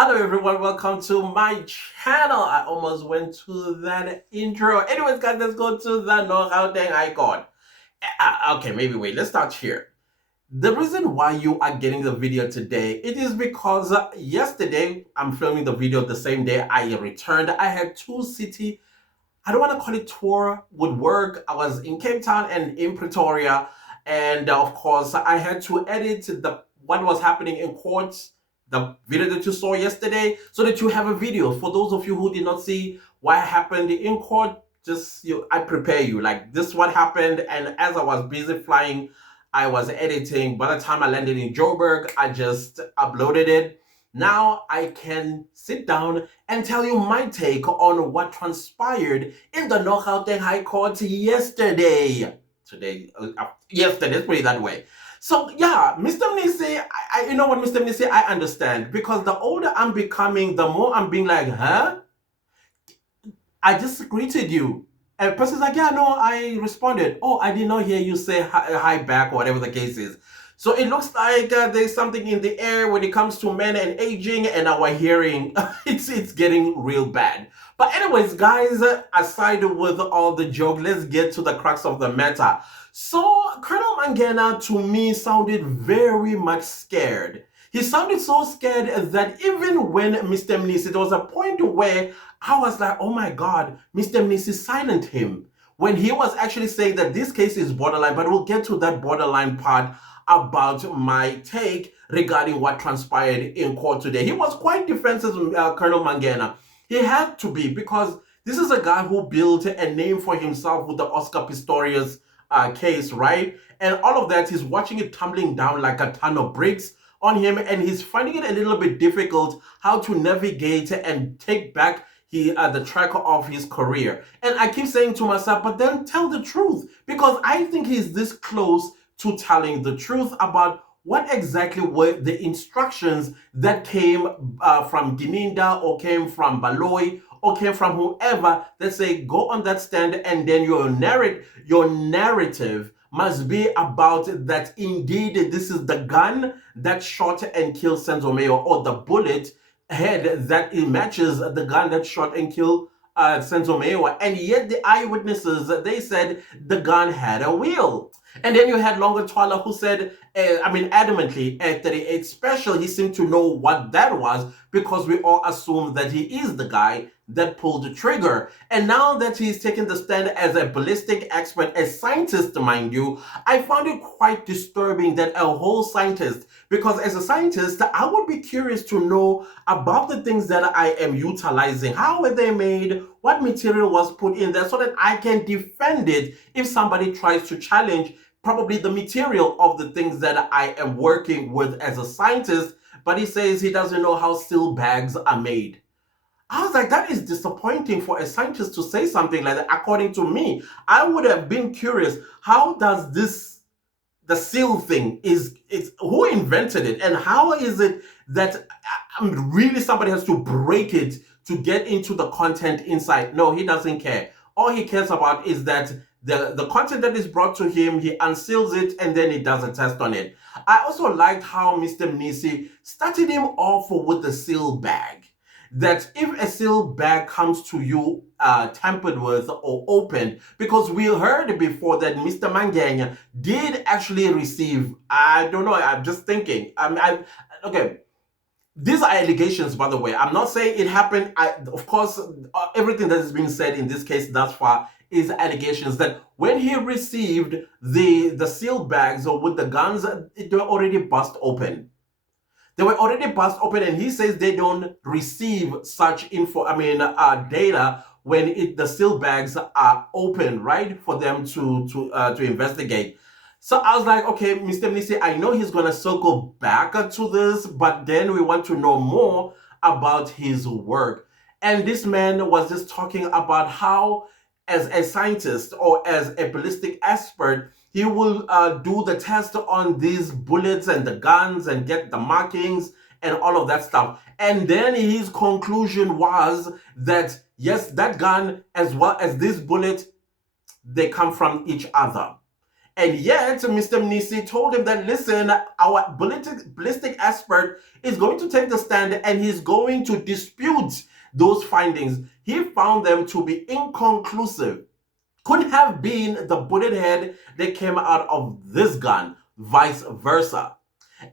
Hello everyone, welcome to my channel. I almost went to that intro. Anyways, guys, let's go to the know how dang icon. Okay, maybe wait, let's start here. The reason why you are getting the video today, it is because yesterday, I'm filming the video the same day I returned. I had two city, I don't want to call it tour, would work. I was in Cape Town and in Pretoria. And of course, I had to edit the what was happening in court, the video that you saw yesterday, so that you have a video. For those of you who did not see what happened in court, I prepare you. Like this what happened, and as I was busy flying, I was editing. By the time I landed in Joburg, I just uploaded it. Now I can sit down and tell you my take on what transpired in the Northampton High Court yesterday. Yesterday, let's put it that way. So yeah, Mr. Mnisi, you know what, Mr. Mnisi, I understand, because the older I'm becoming, the more I'm being like, huh? I just greeted you. And the person's like, yeah, no, I responded. Oh, I did not hear you say hi back, or whatever the case is. So it looks like there's something in the air when it comes to men and aging, and our hearing, it's getting real bad. But anyways, guys, aside with all the joke, let's get to the crux of the matter. So Colonel Mangena, to me, sounded very much scared. He sounded so scared that even when Mr. Mnisi, there was a point where I was like, oh my God, Mr. Mnisi silent him. When he was actually saying that this case is borderline, but we'll get to that borderline part about my take regarding what transpired in court today. He was quite defensive, Colonel Mangena. He had to be, because this is a guy who built a name for himself with the Oscar Pistorius case, right? And all of that, he's watching it tumbling down like a ton of bricks on him, and he's finding it a little bit difficult how to navigate and take back the track of his career. And I keep saying to myself, but then tell the truth, because I think he's this close to telling the truth about what exactly were the instructions that came from Gininda, or came from Baloy, or came from whoever that say go on that stand, and then your narrative must be about that indeed this is the gun that shot and killed Senzomeo, or the bullet head that it matches the gun that shot and killed Senzomeo. And yet the eyewitnesses, they said the gun had a wheel. And then you had Longo Twala, who said, adamantly, at 38 Special, he seemed to know what that was, because we all assume that he is the guy that pulled the trigger. And now that he's taken the stand as a ballistic expert, a scientist, mind you, I found it quite disturbing that a whole scientist, because as a scientist, I would be curious to know about the things that I am utilizing. How were they made? What material was put in there, so that I can defend it if somebody tries to challenge probably the material of the things that I am working with as a scientist. But he says he doesn't know how steel bags are made. I was like, that is disappointing for a scientist to say something like that. According to me, I would have been curious, how does the seal thing, it's who invented it, and how is it that really somebody has to break it to get into the content inside? No, he doesn't care. All he cares about is that the content that is brought to him, he unseals it, and then he does a test on it. I also liked how Mr. Mnisi started him off with the seal bag. That if a seal bag comes to you tampered with or opened, because we heard before that Mr. Mangena did actually receive, I don't know, I'm just thinking, okay, these are allegations, by the way. I'm not saying it happened. Of course, everything that has been said in this case thus far is allegations, that when he received the seal bags or with the guns, they were already bust open. They were already bust open, and he says they don't receive such data when the seal bags are open, right, for them to investigate. So I was like, okay, Mr. Mnisi, I know he's gonna circle back to this, but then we want to know more about his work. And this man was just talking about how, as a scientist or as a ballistic expert, he will do the test on these bullets and the guns and get the markings and all of that stuff. And then his conclusion was that, yes, that gun as well as this bullet, they come from each other. And yet, Mr. Mnisi told him that, listen, our ballistic expert is going to take the stand and he's going to dispute those findings. He found them to be inconclusive. Couldn't have been the bullet head that came out of this gun, vice versa.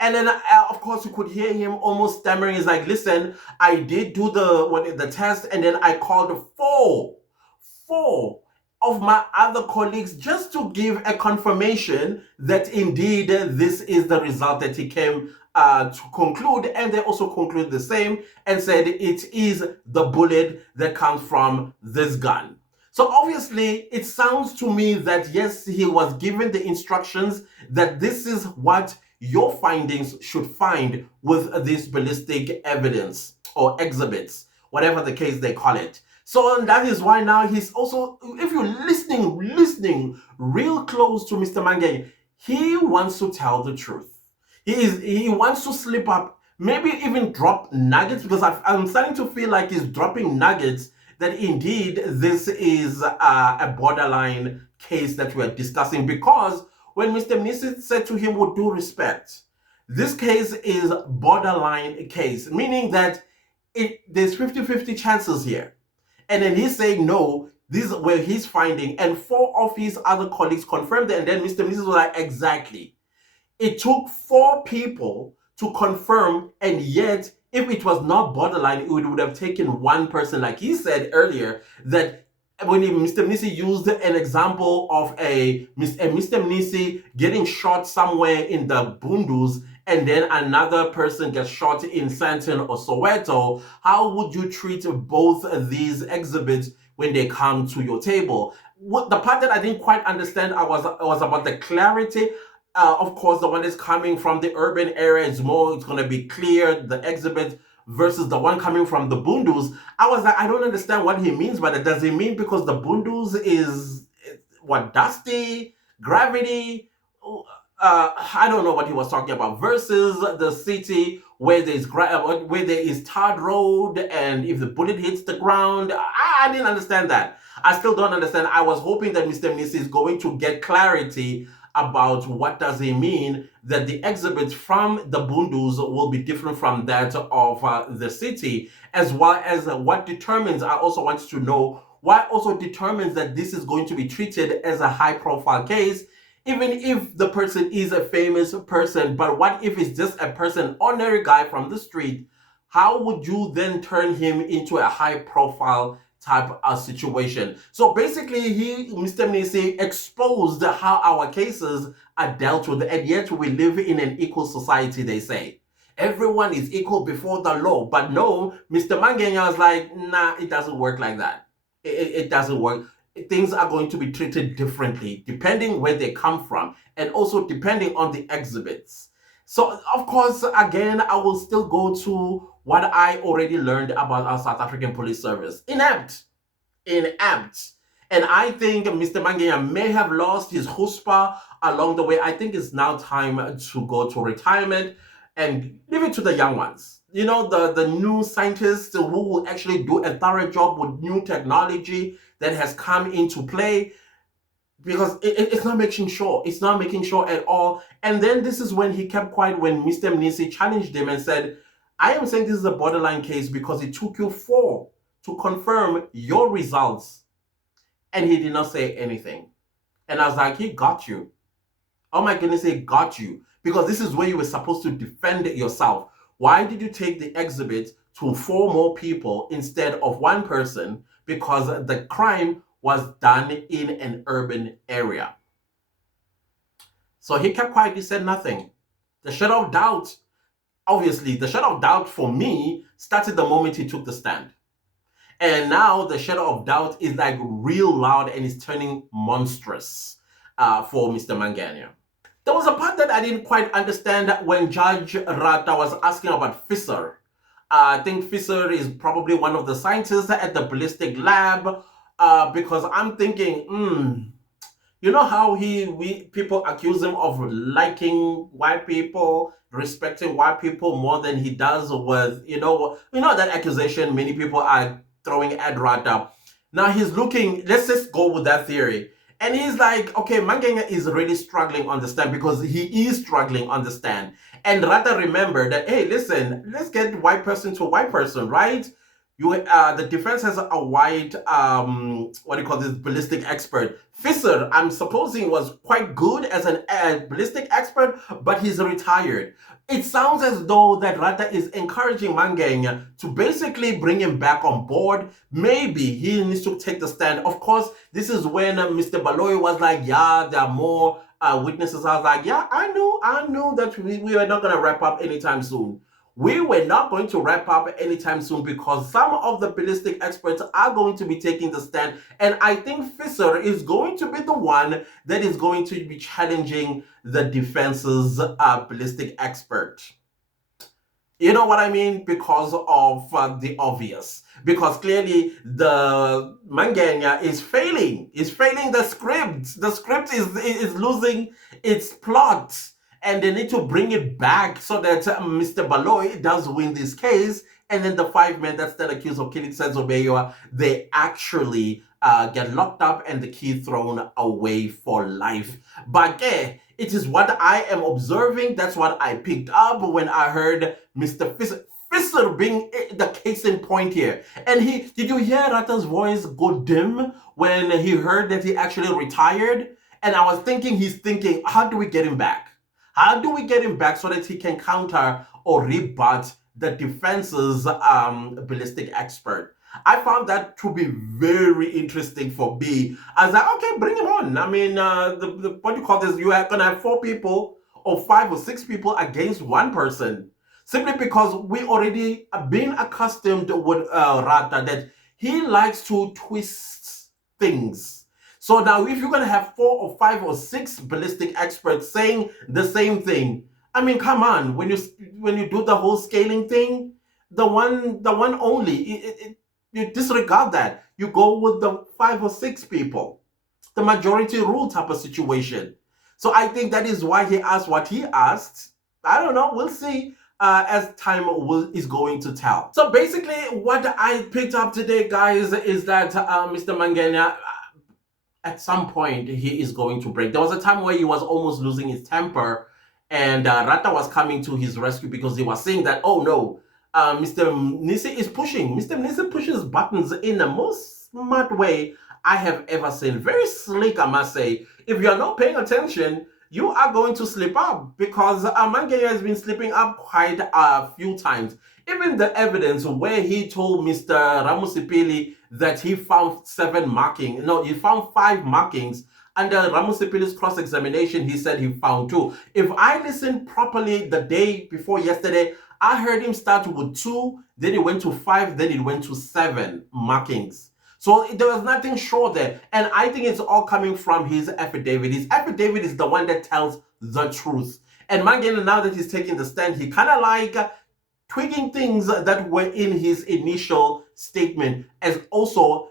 And then, of course, you could hear him almost stammering. He's like, listen, I did do the test, and then I called four of my other colleagues just to give a confirmation that indeed this is the result that he came to conclude. And they also conclude the same and said it is the bullet that comes from this gun. So obviously, it sounds to me that yes, he was given the instructions that this is what your findings should find with this ballistic evidence or exhibits, whatever the case they call it. So that is why now he's also, if you're listening real close to Mr. Mangena, he wants to tell the truth. He wants to slip up, maybe even drop nuggets, because I'm starting to feel like he's dropping nuggets that indeed this is a borderline case that we are discussing. Because when Mr. Mnisi said to him, with due respect, this case is borderline case, meaning that there's 50-50 chances here. And then he's saying, no, these were his finding. And 4 of his other colleagues confirmed it. And then Mr. Mnisi was like, exactly. It took 4 people to confirm, and yet if it was not borderline, it would have taken 1 person. Like he said earlier, that when Mr. Mnisi used an example of a Mr. Mnisi getting shot somewhere in the Bundus, and then another person gets shot in Santon or Soweto, how would you treat both of these exhibits when they come to your table? The part that I didn't quite understand was about the clarity. Of course, the one that's coming from the urban area is more, it's going to be clear, the exhibit, versus the one coming from the Bundus. I was like, I don't understand what he means by that. Does he mean because the Bundus is, what, dusty, gravity? I don't know what he was talking about, versus the city where there is tarred road, and if the bullet hits the ground. I didn't understand that. I still don't understand. I was hoping that Mr. Mnisi is going to get clarity about what does it mean that the exhibits from the Bundus will be different from that of the city, as well as what determines, I also want to know, what also determines that this is going to be treated as a high-profile case, even if the person is a famous person. But what if it's just a person, ordinary guy from the street? How would you then turn him into a high-profile type of situation? So basically, Mr. Mnisi, exposed how our cases are dealt with, and yet we live in an equal society, they say. Everyone is equal before the law. But no, Mr. Mangena was like, nah, it doesn't work like that. It doesn't work. Things are going to be treated differently depending where they come from, and also depending on the exhibits. So, of course, again, I will still go to what I already learned about our South African police service. Inept. And I think Mr. Mangena may have lost his chutzpah along the way. I think it's now time to go to retirement and leave it to the young ones. You know, the new scientists who will actually do a thorough job with new technology that has come into play, because it's not making sure. It's not making sure at all. And then this is when he kept quiet, when Mr. Mnisi challenged him and said, I am saying this is a borderline case because it took you 4 to confirm your results. And he did not say anything. And I was like, he got you. Oh my goodness, he got you. Because this is where you were supposed to defend yourself. Why did you take the exhibit to 4 more people instead of 1 person? Because the crime was done in an urban area. So he kept quiet, he said nothing. The shadow of doubt, obviously, the shadow of doubt for me started the moment he took the stand. And now the shadow of doubt is like real loud and is turning monstrous for Mr. Mangena. There was a part that I didn't quite understand when Judge Rata was asking about Fisher. I think Fisher is probably one of the scientists at the ballistic lab, because I'm thinking, you know how people accuse him of liking white people, respecting white people more than he does with, you know that accusation many people are throwing at Rata. Now he's looking, let's just go with that theory. And he's like, okay, Mangena is really struggling on the stand because he is struggling on the stand. And rather remember that, hey, listen, let's get white person to white person, right? The defense has a white, what do you call this, ballistic expert. Fisher, I'm supposing, was quite good as an ballistic expert, but he's retired. It sounds as though that Rata is encouraging Mangeng to basically bring him back on board. Maybe he needs to take the stand. Of course, this is when Mr. Baloy was like, yeah, there are more witnesses. I was like, yeah, I knew that we were not going to wrap up anytime soon. We were not going to wrap up anytime soon because some of the ballistic experts are going to be taking the stand. And I think Fisher is going to be the one that is going to be challenging the defense's ballistic expert. You know what I mean? Because of the obvious. Because clearly the Mangena is failing. Is failing the script. The script is losing its plot. And they need to bring it back so that Mr. Baloy does win this case. And then the 5 men that stand accused of killing Senzo, they actually get locked up and the key thrown away for life. But it is what I am observing. That's what I picked up when I heard Mr. Fisher being the case in point here. And did you hear Rata's voice go dim when he heard that he actually retired? And I was thinking, he's thinking, how do we get him back? How do we get him back so that he can counter or rebut the defense's ballistic expert? I found that to be very interesting for me. I was like, okay, bring him on. I mean, what do you call this? You are going to have 4 people or 5 or 6 people against one person. Simply because we already have been accustomed with Rata that he likes to twist things. So now if you're going to have 4 or 5 or 6 ballistic experts saying the same thing, I mean, come on, when you do the whole scaling thing, the one only, you disregard that. You go with the 5 or 6 people, the majority rule type of situation. So I think that is why he asked what he asked. I don't know. We'll see as time is going to tell. So basically, what I picked up today, guys, is that Mr. Mangena, at some point, he is going to break. There was a time where he was almost losing his temper, and Rata was coming to his rescue because he was saying that, oh no, Mr. Nisi is pushing. Mr. Nisi pushes buttons in the most smart way I have ever seen. Very slick, I must say. If you are not paying attention, you are going to slip up because Mangena has been slipping up quite a few times. Even the evidence where he told Mr. Ramusipili that he found 7 markings. No, he found 5 markings. Under Ramusipili's cross-examination, he said he found 2. If I listened properly the day before yesterday, I heard him start with 2, then he went to 5, then he went to 7 markings. So there was nothing short there. And I think it's all coming from his affidavit. His affidavit is the one that tells the truth. And Mangena, now that he's taking the stand, he kind of like tweaking things that were in his initial statement, as also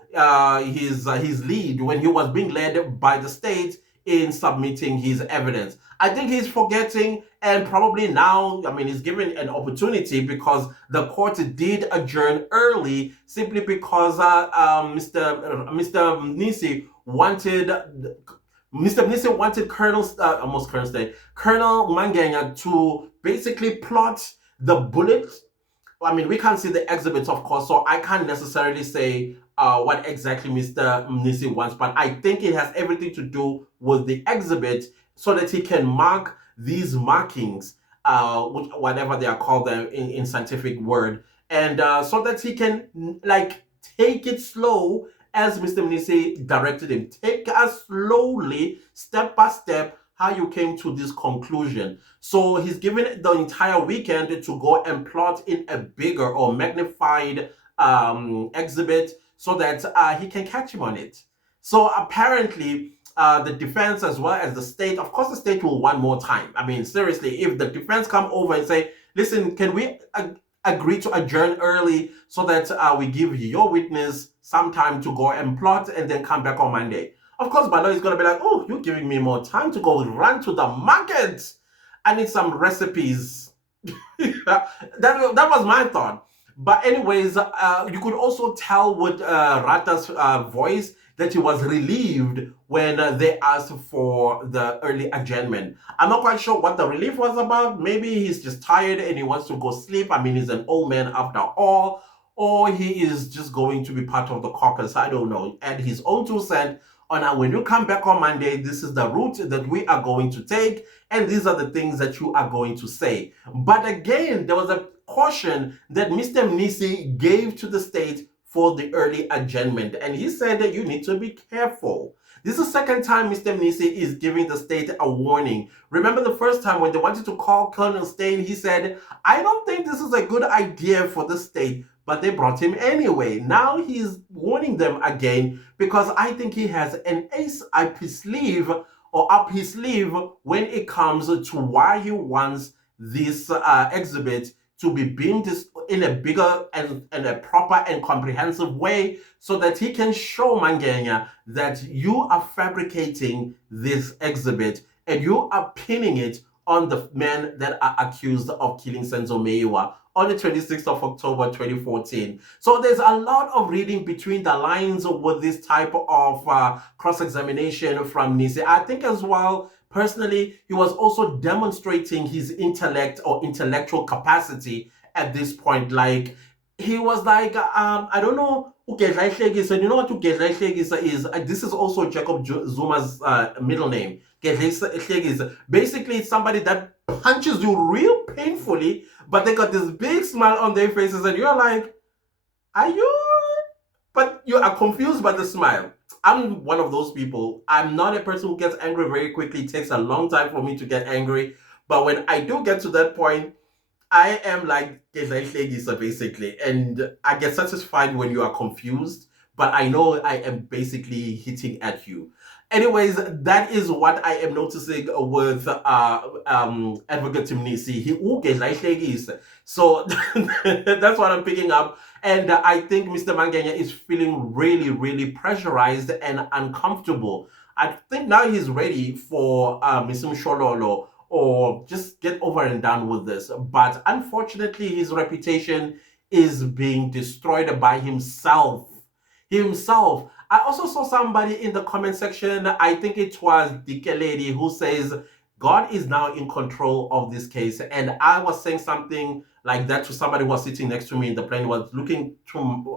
his lead when he was being led by the state in submitting his evidence. I think he's forgetting, and probably now, I mean, he's given an opportunity because the court did adjourn early simply because Mr. Nisi wanted Colonel Mangena to basically plot the bullet. I mean, we can't see the exhibits, of course, so I can't necessarily say what exactly Mr. Nisi wants, but I think it has everything to do with the exhibit so that he can mark these markings, whatever they are called in scientific word, and so that he can like take it slow as Mr. Nisi directed him. Take us slowly, step by step, how you came to this conclusion. So he's given the entire weekend to go and plot in a bigger or magnified exhibit so that he can catch him on it. So apparently, the defense as well as the state, of course, the state will want more time. I mean, seriously, if the defense come over and say, listen, can we agree to adjourn early so that we give your witness some time to go and plot and then come back on Monday? Of course, Balo is going to be like, oh, you're giving me more time to go run to the market. I need some recipes. that was my thought. But anyways, you could also tell with Rata's voice that he was relieved when they asked for the early adjournment. I'm not quite sure what the relief was about. Maybe he's just tired and he wants to go sleep. I mean, he's an old man after all. Or he is just going to be part of the caucus. I don't know. Add his own 2 cents on when you come back on Monday, this is the route that we are going to take. And these are the things that you are going to say. But again, there was a caution that Mr. Mnisi gave to the state for the early adjournment. And he said that you need to be careful. This is the second time Mr. Mnisi is giving the state a warning. Remember the first time when they wanted to call Colonel Steyn, he said, I don't think this is a good idea for the state, but they brought him anyway. Now he's warning them again because I think he has an ace up his sleeve when it comes to why he wants this exhibit to be beamed in a bigger and a proper and comprehensive way so that he can show Mangena that you are fabricating this exhibit and you are pinning it on the men that are accused of killing Senzo Meyiwa on the 26th of October 2014. So there's a lot of reading between the lines with this type of cross-examination from Nisi. I think as well, personally, he was also demonstrating his intellect or intellectual capacity at this point. Like, he was like, I don't know, and you know what is? This is also Jacob Zuma's middle name. Basically, it's somebody that punches you real painfully, but they got this big smile on their faces, and you're like, are you? But you are confused by the smile. I'm one of those people. I'm not a person who gets angry very quickly. It takes a long time for me to get angry. But when I do get to that point, I am like basically, and I get satisfied when you are confused, but I know I am basically hitting at you. Anyways, that is what I am noticing with Advocate Timnisi. He ugehlaihlekisa. So that's what I'm picking up. And I think Mr. Mangena is feeling really, really pressurized and uncomfortable. I think now he's ready for Mr. Mshololo or just get over and done with this. But unfortunately, his reputation is being destroyed by himself. Himself. I also saw somebody in the comment section, I think it was Dikeledi, who says, God is now in control of this case. And I was saying something like that to somebody who was sitting next to me in the plane, was looking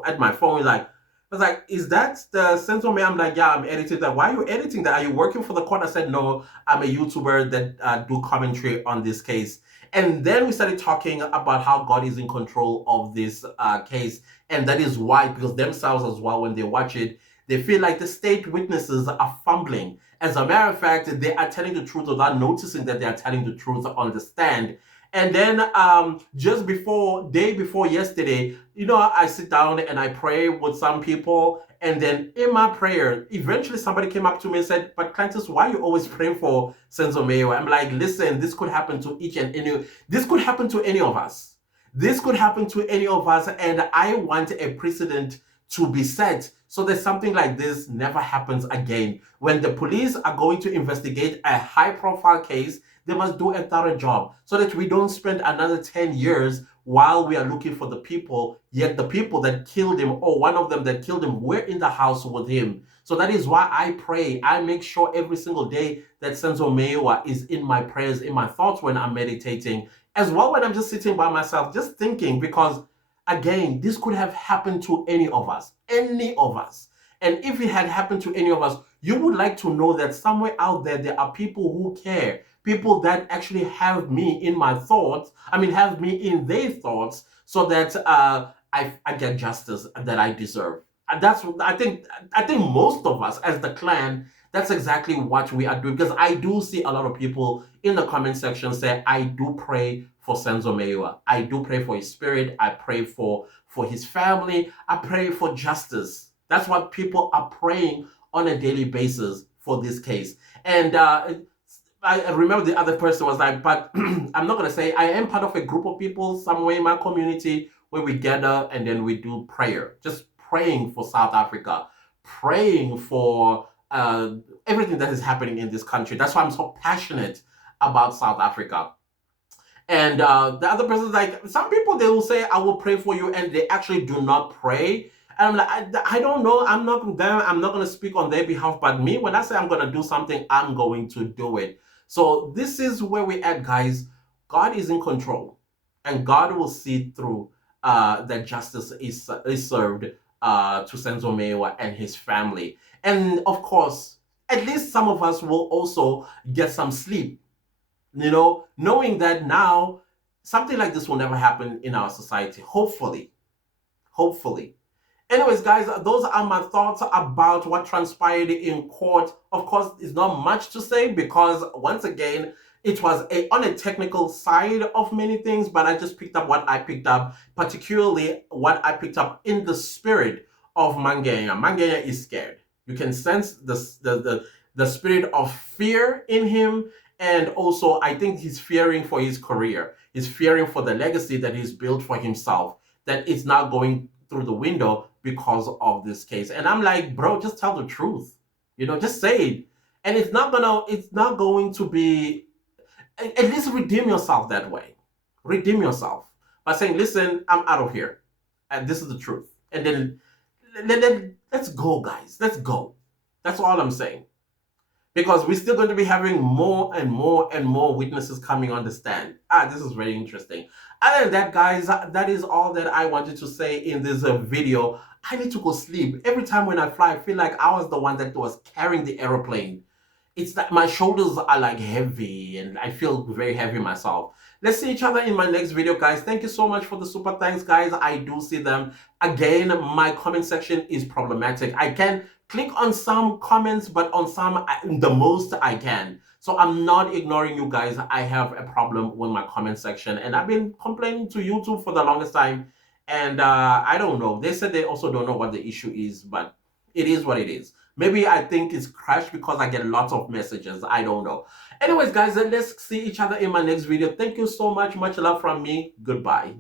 at my phone, like, I was like, is that the Senso Me? I'm like, yeah, I'm editing that. Why are you editing that? Are you working for the court? I said, no, I'm a YouTuber that do commentary on this case. And then we started talking about how God is in control of this case. And that is why, because themselves as well, when they watch it, they feel like the state witnesses are fumbling. As a matter of fact, they are telling the truth without noticing that they are telling the truth on the stand. And then just day before yesterday, I sit down and I pray with some people. And then in my prayer, eventually somebody came up to me and said, but Clantus, why are you always praying for Senzo Meyiwa? I'm like, listen, this could happen to this could happen to any of us. This could happen to any of us. And I want a precedent to be set so that something like this never happens again. When the police are going to investigate a high profile case, they must do a thorough job so that we don't spend another 10 years while we are looking for the people, yet the people that killed him, or one of them that killed him, were in the house with him. So that is why I pray. I make sure every single day that Senzo Meyiwa is in my prayers, in my thoughts when I'm meditating, as well when I'm just sitting by myself, just thinking, because again, this could have happened to any of us. Any of us. And if it had happened to any of us, you would like to know that somewhere out there are people who care, people that actually have me in my thoughts, have me in their thoughts, so that I get justice that I deserve. And that's what I think most of us as the clan, that's exactly what we are doing. Because I do see a lot of people in the comment section say, I do pray for Senzo Meyiwa. I do pray for his spirit. I pray for his family. I pray for justice. That's what people are praying on a daily basis for this case. And I remember the other person was like, but I'm not going to say, I am part of a group of people somewhere in my community where we gather and then we do prayer. Just praying for South Africa, praying for everything that is happening in this country. That's why I'm so passionate about South Africa. And the other person's like, some people, they will say, I will pray for you, and they actually do not pray. And I'm like, I don't know. I'm not them. I'm not going to speak on their behalf. But me, when I say I'm going to do something, I'm going to do it. So this is where we're at, guys. God is in control, and God will see through that justice is served to Senzo Mewa and his family. And of course, at least some of us will also get some sleep, knowing that now something like this will never happen in our society. Hopefully. Hopefully. Anyways, guys, those are my thoughts about what transpired in court. Of course, it's not much to say because, once again, it was on a technical side of many things, but I just picked up what I picked up, particularly what I picked up in the spirit of Mangena. Mangena is scared. You can sense the spirit of fear in him, and also I think he's fearing for his career. He's fearing for the legacy that he's built for himself, that it's not going through the window because of this case. And I'm like, bro, just tell the truth. Just say it. And it's not going to be, at least redeem yourself that way. Redeem yourself by saying, listen, I'm out of here. And this is the truth. And then let's go, guys. Let's go. That's all I'm saying. Because we're still going to be having more and more and more witnesses coming on the stand. This is very interesting. Other than that, guys, that is all that I wanted to say in this video. I need to go sleep. Every time when I fly, I feel like I was the one that was carrying the aeroplane. It's that my shoulders are like heavy and I feel very heavy myself. Let's see each other in my next video, guys. Thank you so much for the super thanks, guys. I do see them. Again, my comment section is problematic. I can click on some comments, but on some, the most I can. So I'm not ignoring you guys. I have a problem with my comment section, and I've been complaining to YouTube for the longest time. And I don't know. They said they also don't know what the issue is, but it is what it is. Maybe I think it's crashed because I get lots of messages. I don't know. Anyways, guys, let's see each other in my next video. Thank you so much. Much love from me. Goodbye.